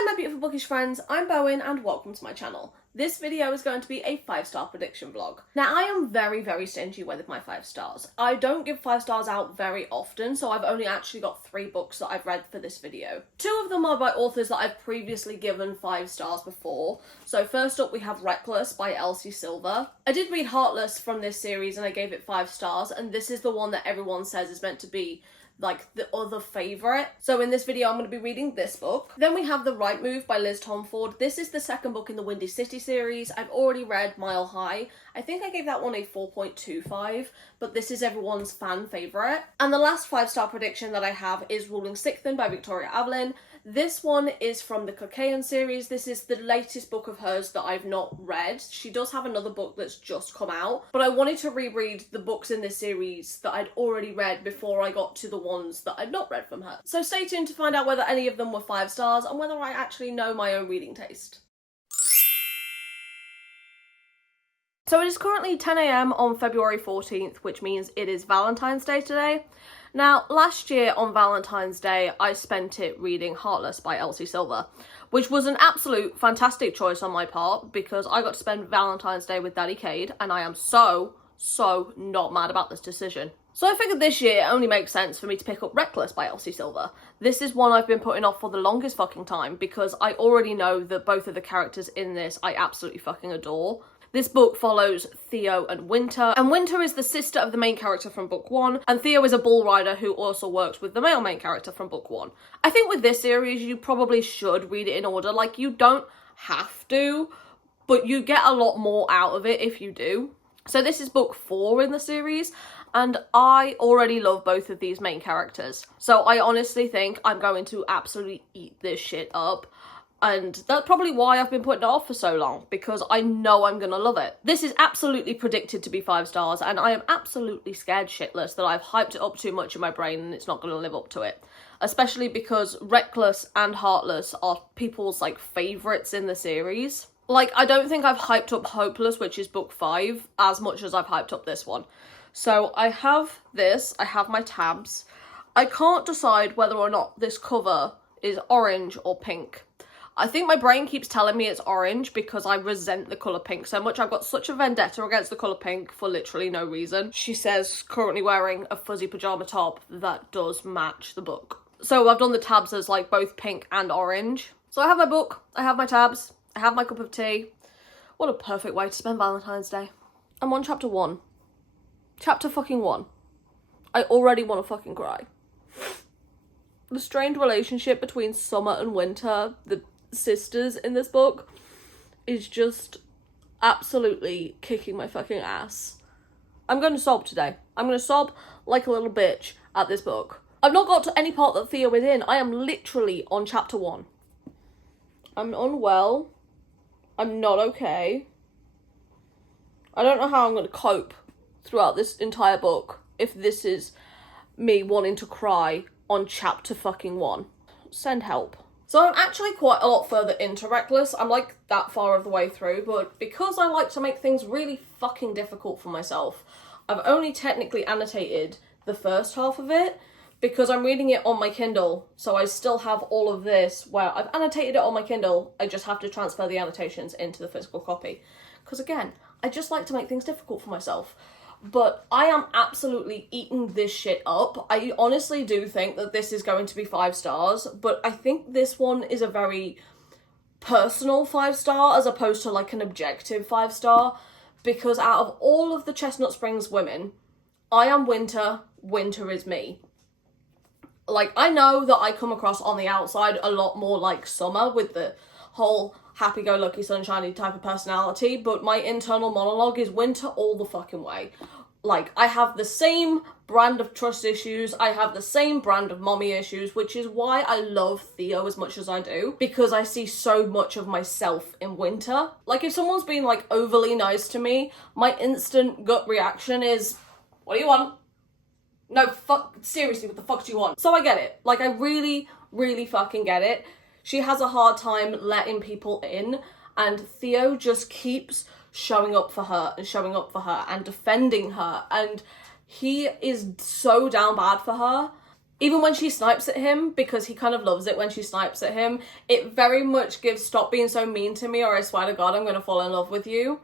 Hi my beautiful bookish friends, I'm Bowen and welcome to my channel. This video is going to be a 5-star prediction vlog. Now I am very stingy with my 5 stars. I don't give 5 stars out very often, so I've only actually got 3 books that I've read for this video. 2 of them are by authors that I've previously given 5 stars before. So first up we have Reckless by Elsie Silver. I did read Heartless from this series and I gave it 5 stars, and this is the one that everyone says is meant to be like the other favourite. So in this video I'm going to be reading this book. Then we have The Right Move by Liz Tomford. This is the second book in the Windy City series. I've already read Mile High. I think I gave that one a 4.25, but this is everyone's fan favourite. And the last 5-star prediction that I have is Ruling Sixth by Victoria Avelin. This one is from the Cocaine series. This is the latest book of hers that I've not read. She does have another book that's just come out, but I wanted to reread the books in this series that I'd already read before I got to the ones that I'd not read from her. So stay tuned to find out whether any of them were 5 stars and whether I actually know my own reading taste. So it is currently 10 AM on February 14th, which means it is Valentine's Day today. Now, last year on Valentine's Day, I spent it reading Heartless by Elsie Silver, which was an absolute fantastic choice on my part because I got to spend Valentine's Day with Daddy Cade, and I am so not mad about this decision. So I figured this year it only makes sense for me to pick up Reckless by Elsie Silver. This is one I've been putting off for the longest fucking time because I already know that both of the characters in this I absolutely fucking adore. This book follows Theo and Winter, and Winter is the sister of the main character from book 1, and Theo is a bull rider who also works with the male main character from book 1. I think with this series you probably should read it in order. Like, you don't have to, but you get a lot more out of it if you do. So this is book 4 in the series, and I already love both of these main characters. So I honestly think I'm going to absolutely eat this shit up. And that's probably why I've been putting it off for so long, because I know I'm gonna love it. This is absolutely predicted to be 5 stars, and I am absolutely scared shitless that I've hyped it up too much in my brain and it's not gonna live up to it. Especially because Reckless and Heartless are people's, like, favourites in the series. Like, I don't think I've hyped up Hopeless, which is book 5, as much as I've hyped up this one. So I have this, I have my tabs. I can't decide whether or not this cover is orange or pink. I think my brain keeps telling me it's orange because I resent the colour pink so much. I've got such a vendetta against the colour pink for literally no reason. She says currently wearing a fuzzy pyjama top that does match the book. So I've done the tabs as like both pink and orange. So I have my book, I have my tabs, I have my cup of tea. What a perfect way to spend Valentine's Day. I'm on chapter 1. Chapter fucking 1. I already want to fucking cry. The strained relationship between Summer and Winter, the sisters in this book, is just absolutely kicking my fucking ass. I'm going to sob today. I'm going to sob like a little bitch at this book. I've not got to any part that Theo is in. I am literally on chapter 1. I'm unwell. I'm not okay. I don't know how I'm going to cope throughout this entire book if this is me wanting to cry on chapter fucking 1. Send help. So I'm actually quite a lot further into Reckless. I'm like that far of the way through, but because I like to make things really fucking difficult for myself, I've only technically annotated the first half of it because I'm reading it on my Kindle, so I still have all of this where I've annotated it on my Kindle. I just have to transfer the annotations into the physical copy. Because again, I just like to make things difficult for myself. But I am absolutely eating this shit up. I honestly do think that this is going to be 5 stars, but I think this one is a very personal 5 star as opposed to like an objective 5 star, because out of all of the Chestnut Springs women, I am Winter, Winter is me. Like, I know that I come across on the outside a lot more like Summer with the whole happy-go-lucky, sunshiny type of personality, but my internal monologue is Winter all the fucking way. Like, I have the same brand of trust issues, I have the same brand of mommy issues, which is why I love Theo as much as I do, because I see so much of myself in Winter. Like, if someone's been, like, overly nice to me, my instant gut reaction is, what do you want? No, fuck, seriously, what the fuck do you want? So I get it. Like, I really fucking get it. She has a hard time letting people in, and Theo just keeps showing up for her and defending her, and he is so down bad for her. Even when she snipes at him, because he kind of loves it when she snipes at him, it very much gives stop being so mean to me or I swear to God I'm gonna fall in love with you.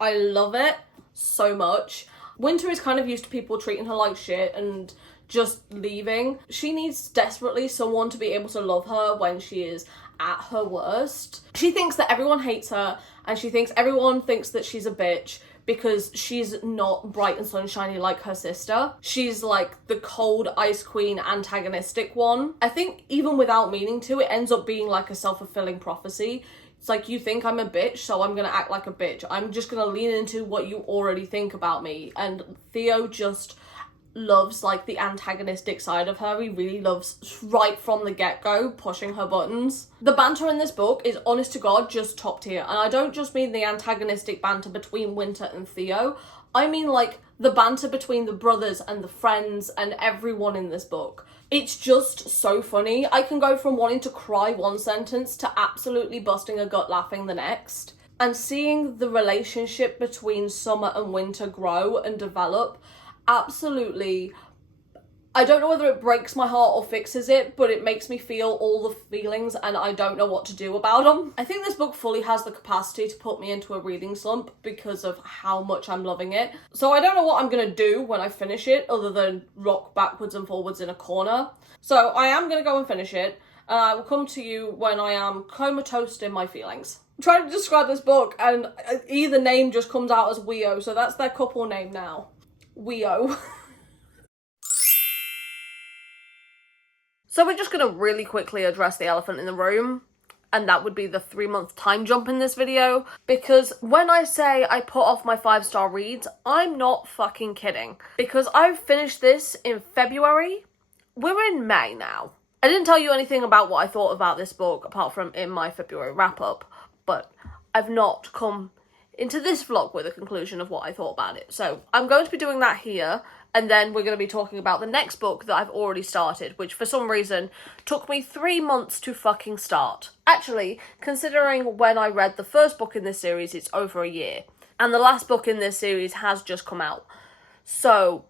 I love it so much. Winter is kind of used to people treating her like shit and just leaving. She needs desperately someone to be able to love her when she is at her worst. She thinks that everyone hates her and she thinks everyone thinks that she's a bitch because she's not bright and sunshiny like her sister. She's like the cold ice queen antagonistic one. I think even without meaning to, it ends up being like a self-fulfilling prophecy. It's like, you think I'm a bitch, so I'm gonna act like a bitch. I'm just gonna lean into what you already think about me. And Theo just loves like the antagonistic side of her. He really loves right from the get-go pushing her buttons. The banter in this book is honest to God just top tier, and I don't just mean the antagonistic banter between Winter and Theo. I mean like the banter between the brothers and the friends and everyone in this book. It's just so funny. I can go from wanting to cry one sentence to absolutely busting a gut laughing the next. And seeing the relationship between Summer and Winter grow and develop, absolutely, I don't know whether it breaks my heart or fixes it, but it makes me feel all the feelings and I don't know what to do about them. I think this book fully has the capacity to put me into a reading slump because of how much I'm loving it. So I don't know what I'm gonna do when I finish it other than rock backwards and forwards in a corner. So I am gonna go and finish it, and I will come to you when I am comatose in my feelings. I'm trying to describe this book and either name just comes out as Weo, so that's their couple name now. Weo. So we're just going to really quickly address the elephant in the room, and that would be the 3-month time jump in this video, because when I say I put off my 5-star reads, I'm not fucking kidding, because I finished this in February. We're in May now. I didn't tell you anything about what I thought about this book apart from in my February wrap-up, but I've not come into this vlog with a conclusion of what I thought about it. So I'm going to be doing that here, and then we're going to be talking about the next book that I've already started, which for some reason took me 3 months to fucking start. Actually, considering when I read the first book in this series, it's over a year. And the last book in this series has just come out. So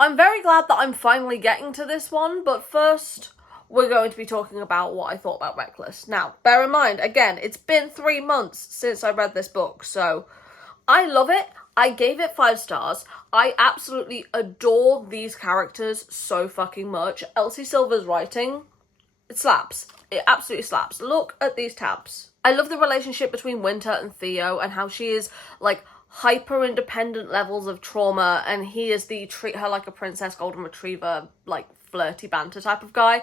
I'm very glad that I'm finally getting to this one, but first we're going to be talking about what I thought about Reckless. Now, bear in mind, again, it's been 3 months since I read this book, so I love it. I gave it 5 stars. I absolutely adore these characters so fucking much. Elsie Silver's writing, it slaps. It absolutely slaps. Look at these tabs. I love the relationship between Winter and Theo and how she is like hyper independent levels of trauma and he is the treat her like a princess golden retriever, like flirty banter type of guy.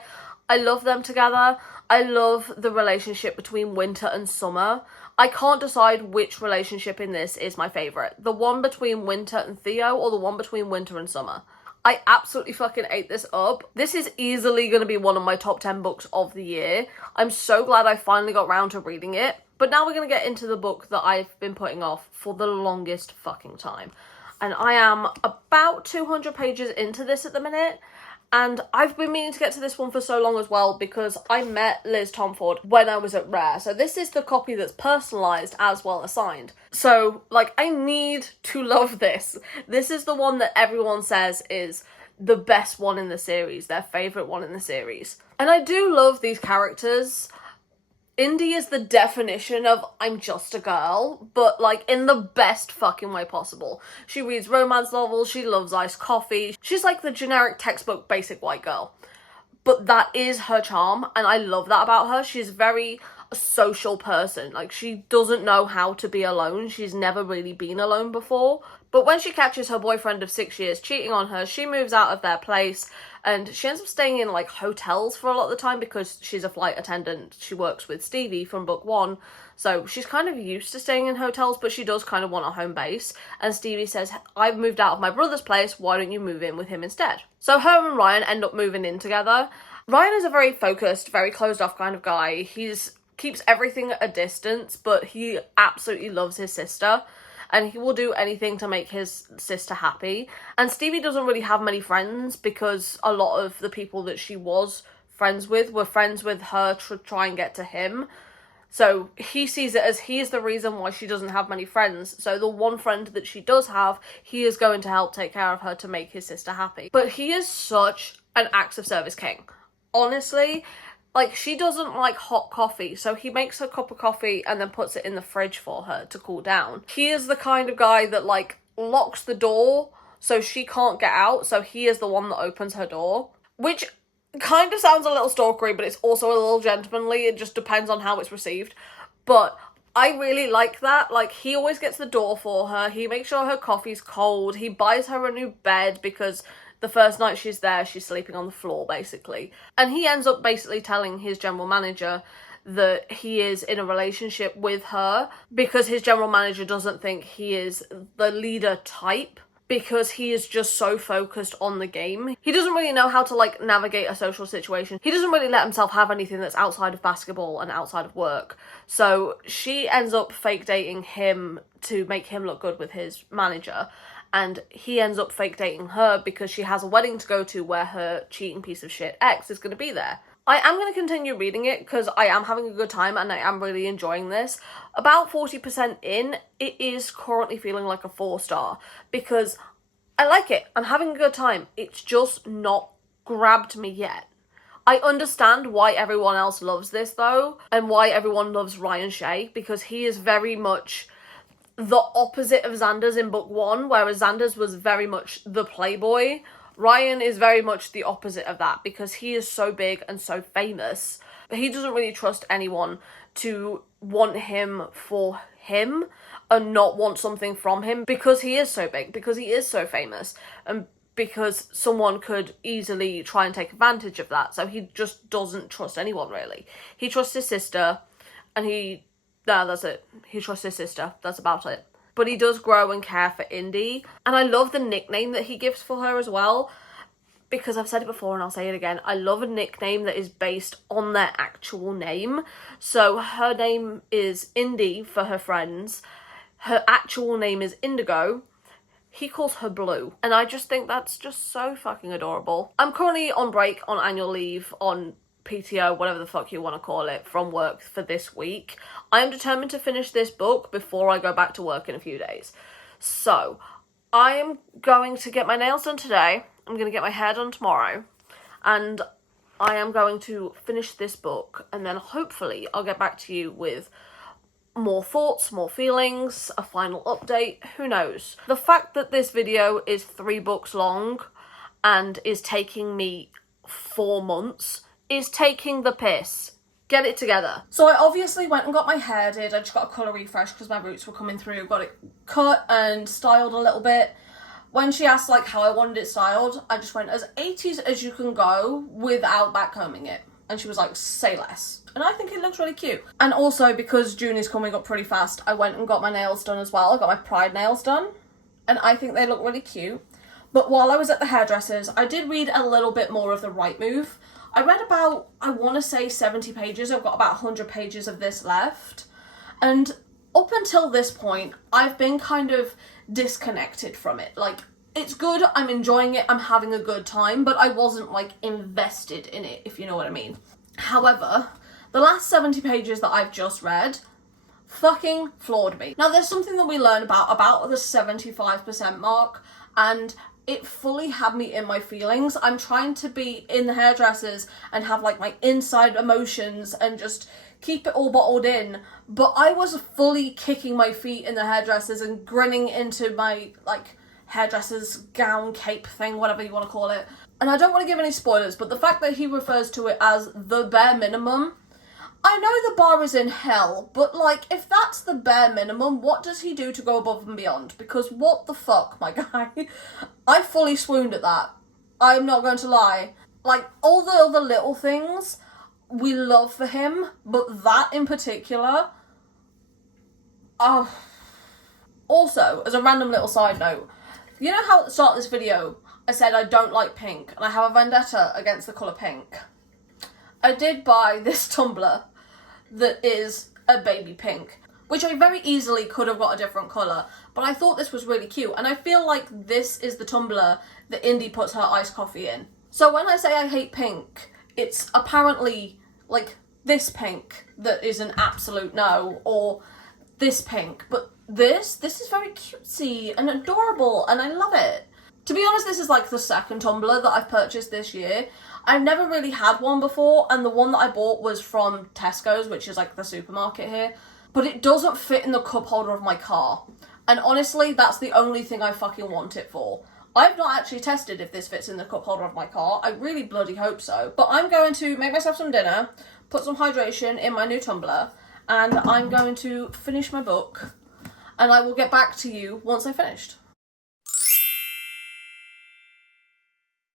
I love them together. I love the relationship between Winter and Summer. I can't decide which relationship in this is my favourite. The one between Winter and Theo or the one between Winter and Summer. I absolutely fucking ate this up. This is easily going to be one of my top 10 books of the year. I'm so glad I finally got round to reading it. But now we're going to get into the book that I've been putting off for the longest fucking time. And I am about 200 pages into this at the minute. And I've been meaning to get to this one for so long as well because I met Liz Tomford when I was at Rare. So this is the copy that's personalised as well as signed. So, like, I need to love this. This is the one that everyone says is the best one in the series, their favourite one in the series. And I do love these characters. Indy is the definition of I'm just a girl, but like in the best fucking way possible. She reads romance novels, she loves iced coffee. She's like the generic textbook basic white girl. But that is her charm, and I love that about her. She's very a social person. Like, she doesn't know how to be alone. She's never really been alone before. But when she catches her boyfriend of 6 years cheating on her, she moves out of their place and she ends up staying in like hotels for a lot of the time because she's a flight attendant. She works with Stevie from book 1. So she's kind of used to staying in hotels, but she does kind of want a home base. And Stevie says, I've moved out of my brother's place, why don't you move in with him instead? So her and Ryan end up moving in together. Ryan is a very focused, very closed off kind of guy. Keeps everything at a distance, but he absolutely loves his sister. And he will do anything to make his sister happy. And Stevie doesn't really have many friends because a lot of the people that she was friends with were friends with her to try and get to him. So he sees it as he is the reason why she doesn't have many friends. So the one friend that she does have, he is going to help take care of her to make his sister happy. But he is such an acts of service king. Honestly, like, she doesn't like hot coffee, so he makes her a cup of coffee and then puts it in the fridge for her to cool down. He is the kind of guy that, like, locks the door so she can't get out, so he is the one that opens her door. Which kind of sounds a little stalkery, but it's also a little gentlemanly. It just depends on how it's received. But I really like that. Like, he always gets the door for her. He makes sure her coffee's cold. He buys her a new bed because the first night she's there, she's sleeping on the floor, basically. And he ends up basically telling his general manager that he is in a relationship with her because his general manager doesn't think he is the leader type, because he is just so focused on the game. He doesn't really know how to, like, navigate a social situation. He doesn't really let himself have anything that's outside of basketball and outside of work. So she ends up fake dating him to make him look good with his manager. And he ends up fake dating her because she has a wedding to go to where her cheating piece of shit ex is going to be there. I am going to continue reading it because I am having a good time and I am really enjoying this. About 40% in, it is currently feeling like a 4-star because I like it. I'm having a good time. It's just not grabbed me yet. I understand why everyone else loves this though, and why everyone loves Ryan Shea, because he is very much the opposite of Xander's in book 1, whereas Xander's was very much the playboy. Ryan is very much the opposite of that because he is so big and so famous. But he doesn't really trust anyone to want him for him and not want something from him because he is so big, because he is so famous, and because someone could easily try and take advantage of that. So he just doesn't trust anyone, really. He trusts his sister, and that's it. He trusts his sister. That's about it. But he does grow and care for Indy. And I love the nickname that he gives for her as well. Because I've said it before and I'll say it again. I love a nickname that is based on their actual name. So her name is Indy for her friends. Her actual name is Indigo. He calls her Blue. And I just think that's just so fucking adorable. I'm currently on break, on annual leave, on PTO, whatever the fuck you want to call it, from work for this week. I am determined to finish this book before I go back to work in a few days. So, I am going to get my nails done today. I'm going to get my hair done tomorrow. And I am going to finish this book. And then hopefully I'll get back to you with more thoughts, more feelings, a final update. Who knows? The fact that this video is 3 books long and is taking me 4 months is taking the piss. Get it together. So I obviously went and got my hair did. I just got a colour refresh because my roots were coming through. Got it cut and styled a little bit. When she asked like how I wanted it styled, I just went as 80s as you can go without backcombing it. And she was like, say less. And I think it looks really cute. And also because June is coming up pretty fast, I went and got my nails done as well. I got my Pride nails done. And I think they look really cute. But while I was at the hairdressers, I did read a little bit more of the Right Move. I read about, I want to say 70 pages. I've got about 100 pages of this left. And up until this point, I've been kind of disconnected from it. Like, it's good, I'm enjoying it, I'm having a good time, but I wasn't, like, invested in it, if you know what I mean. However, the last 70 pages that I've just read fucking floored me. Now, there's something that we learn about the 75% mark, and it fully had me in my feelings. I'm trying to be in the hairdressers and have like my inside emotions and just keep it all bottled in, but I was fully kicking my feet in the hairdressers and grinning into my like hairdresser's gown, cape thing, whatever you want to call it. And I don't want to give any spoilers, but the fact that he refers to it as the bare minimum, I know the bar is in hell, but like, if that's the bare minimum, what does he do to go above and beyond? Because what the fuck, my guy? I fully swooned at that. I'm not going to lie. Like, all the other little things we love for him, but that in particular, oh. Also, as a random little side note, you know how at the start of this video, I said I don't like pink, and I have a vendetta against the colour pink? I did buy this tumbler that is a baby pink, which I very easily could have got a different colour, but I thought this was really cute, and I feel like this is the tumbler that Indy puts her iced coffee in. So when I say I hate pink, it's apparently, like, this pink that is an absolute no, or this pink, but this is very cutesy and adorable and I love it. To be honest, this is like the second tumbler that I've purchased this year. I've never really had one before, and the one that I bought was from Tesco's, which is like the supermarket here, but it doesn't fit in the cup holder of my car. And honestly, that's the only thing I fucking want it for. I've not actually tested if this fits in the cup holder of my car. I really bloody hope so. But I'm going to make myself some dinner, put some hydration in my new tumbler, and I'm going to finish my book, and I will get back to you once I've finished.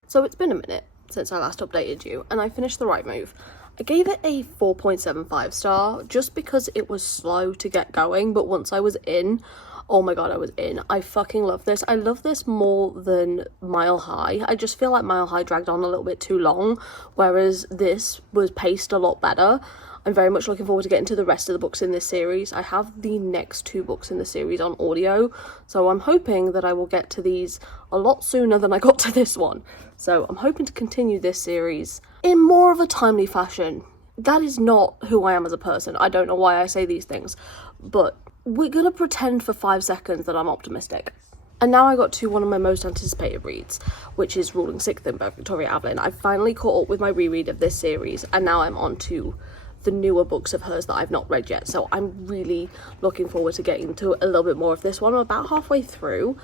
So it's been a minute since I last updated you, and I finished The Right Move. I gave it a 4.75 star just because it was slow to get going, but once I was in, oh my god, I was in. I fucking love this. I love this more than Mile High. I just feel like Mile High dragged on a little bit too long, whereas this was paced a lot better. I'm very much looking forward to getting to the rest of the books in this series. I have the next 2 books in the series on audio, so I'm hoping that I will get to these a lot sooner than I got to this one. So I'm hoping to continue this series in more of a timely fashion. That is not who I am as a person. I don't know why I say these things, but we're gonna pretend for 5 seconds that I'm optimistic. And now I got to one of my most anticipated reads, which is Ruling Sixth by Victoria Avellone. I finally caught up with my reread of this series, and now I'm on to the newer books of hers that I've not read yet, so I'm really looking forward to getting to a little bit more of this one. I'm about halfway through.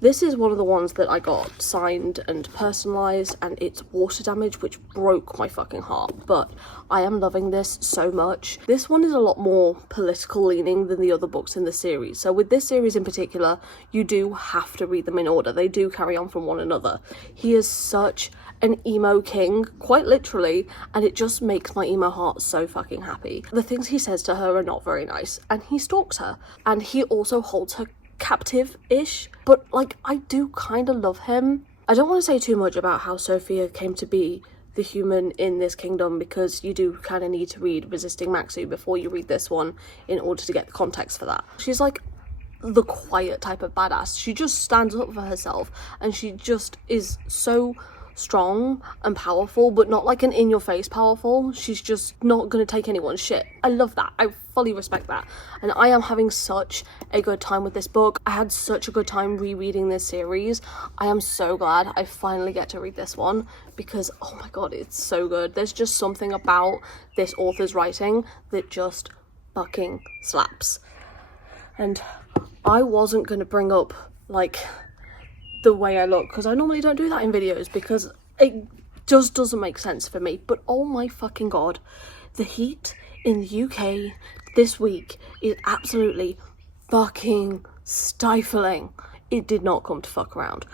This is one of the ones that I got signed and personalised, and it's water damage, which broke my fucking heart, but I am loving this so much. This one is a lot more political leaning than the other books in the series, so with this series in particular, you do have to read them in order. They do carry on from one another. He is such an emo king, quite literally, and it just makes my emo heart so fucking happy. The things he says to her are not very nice, and he stalks her, and he also holds her captive-ish, but like, I do kind of love him. I don't want to say too much about how Sophia came to be the human in this kingdom, because you do kind of need to read Resisting Maxu before you read this one in order to get the context for that. She's like the quiet type of badass. She just stands up for herself, and she just is so strong and powerful, but not like an in-your-face powerful. She's just not gonna take anyone's shit. I love that. I fully respect that, and I am having such a good time with this book. I had such a good time rereading this series. I am so glad I finally get to read this one, because oh my god, it's so good. There's just something about this author's writing that just fucking slaps. And I wasn't gonna bring up like the way I look, because I normally don't do that in videos because it just doesn't make sense for me, but oh my fucking god, the heat in the UK this week is absolutely fucking stifling. It did not come to fuck around.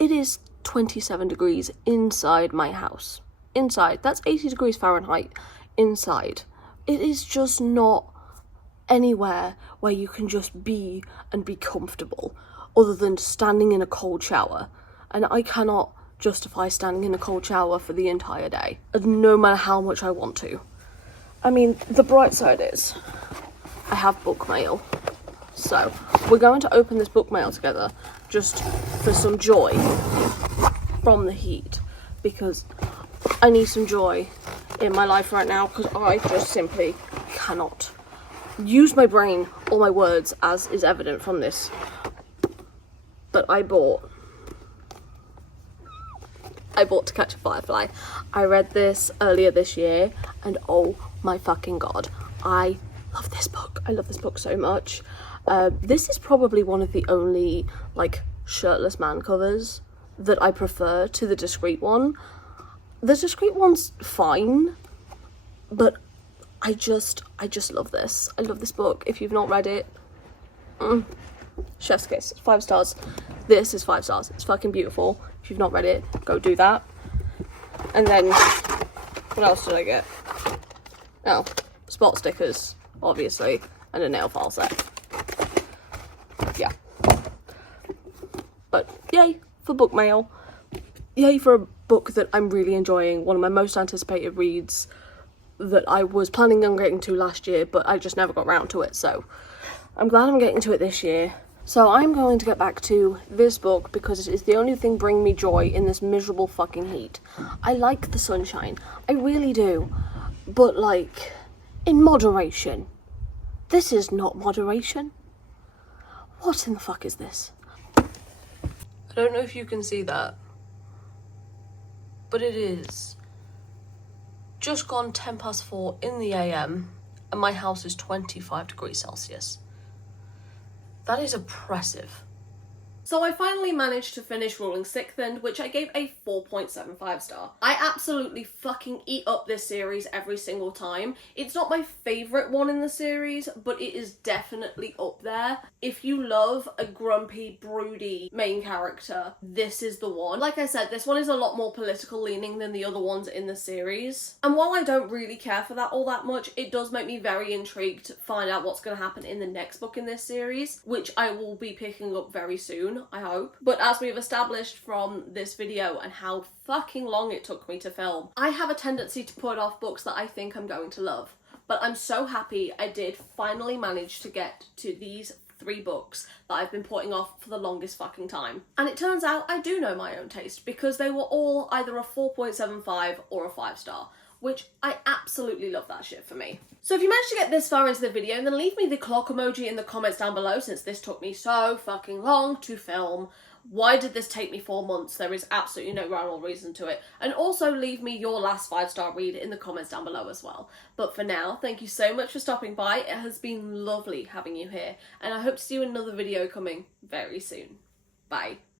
It is 27 degrees inside my house. Inside, that's 80 degrees Fahrenheit inside. It is just not anywhere where you can just be and be comfortable, other than standing in a cold shower, and I cannot justify standing in a cold shower for the entire day, no matter how much I want to. I mean, the bright side is I have book mail, so we're going to open this book mail together just for some joy from the heat, because I need some joy in my life right now, because I just simply cannot use my brain or my words, as is evident from this. But I bought To Catch a Firefly. I read this earlier this year, and oh my fucking god, I love this book. I love this book so much. This is probably one of the only like shirtless man covers that I prefer to the discreet one. The discreet one's fine, but I just love this. I love this book. If you've not read it, chef's kiss. 5 stars. This is 5 stars. It's fucking beautiful. If you've not read it, go do that. And then, what else did I get? Oh, spot stickers, obviously, and a nail file set. Yeah. But yay for book mail. Yay for a book that I'm really enjoying. One of my most anticipated reads that I was planning on getting to last year, but I just never got round to it, so I'm glad I'm getting to it this year. So I'm going to get back to this book because it is the only thing bringing me joy in this miserable fucking heat. I like the sunshine. I really do. but like, in moderation. This is not moderation. What in the fuck is this? I don't know if you can see that, but it is just gone 4:10 in the AM, and my house is 25 degrees Celsius. That is oppressive. So I finally managed to finish Ruling Sixth End, which I gave a 4.75 star. I absolutely fucking eat up this series every single time. It's not my favourite one in the series, but it is definitely up there. If you love a grumpy, broody main character, this is the one. Like I said, this one is a lot more political leaning than the other ones in the series. And while I don't really care for that all that much, it does make me very intrigued to find out what's going to happen in the next book in this series, which I will be picking up very soon, I hope. But as we've established from this video and how fucking long it took me to film, I have a tendency to put off books that I think I'm going to love. But I'm so happy I did finally manage to get to these 3 books that I've been putting off for the longest fucking time. And it turns out I do know my own taste, because they were all either a 4.75 or a 5 star. Which I absolutely love that shit for me. So if you managed to get this far into the video, then leave me the clock emoji in the comments down below, since this took me so fucking long to film. Why did this take me 4 months? There is absolutely no rhyme or reason to it. And also leave me your last 5-star read in the comments down below as well. But for now, thank you so much for stopping by. It has been lovely having you here, and I hope to see you in another video coming very soon. Bye.